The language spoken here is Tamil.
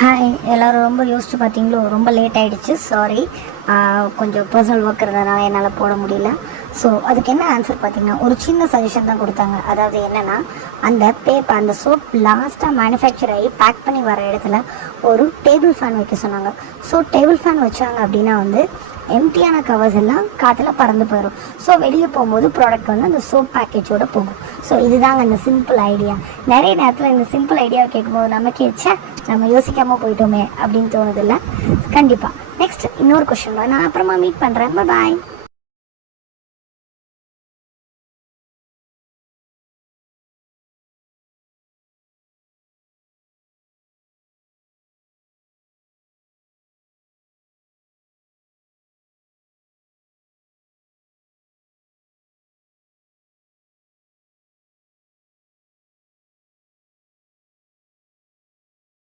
ஹாய் எல்லோரும் ரொம்ப யோசிச்சு பார்த்தீங்களோ, ரொம்ப லேட் ஆகிடுச்சு, சாரி. கொஞ்சம் பர்சனல் ஒர்க் இருந்ததுனால என்னால் போட முடியல. ஸோ அதுக்கு என்ன ஆன்சர் பார்த்தீங்கன்னா, ஒரு சின்ன சஜஷன் தான் கொடுத்தாங்க. அதாவது என்னென்னா, அந்த பேப்பர் அந்த சோப் லாஸ்ட்டாக மேனுஃபேக்சர் ஆகி பேக் பண்ணி வர இடத்துல ஒரு டேபிள் ஃபேன் வைக்க சொன்னாங்க. ஸோ டேபிள் ஃபேன் வச்சாங்க அப்படின்னா எம்டியான கவர்ஸ் எல்லாம் காற்றுல பறந்து போயிடும். ஸோ வெளியே போகும்போது ப்ராடக்ட் அந்த சோப் பேக்கேஜோடு போகும். ஸோ இதுதாங்க அந்த சிம்பிள் ஐடியா. நிறைய நேரத்தில் இந்த சிம்பிள் ஐடியாவை கேட்கும்போது நமக்கு நம்ம யோசிக்காமல் போயிட்டோமே அப்படின்னு தோணுதில்ல. கண்டிப்பாக நெக்ஸ்ட் இன்னொரு கொஸ்டின் நான் அப்புறமா மீட் பண்ணுறேன். பாய்.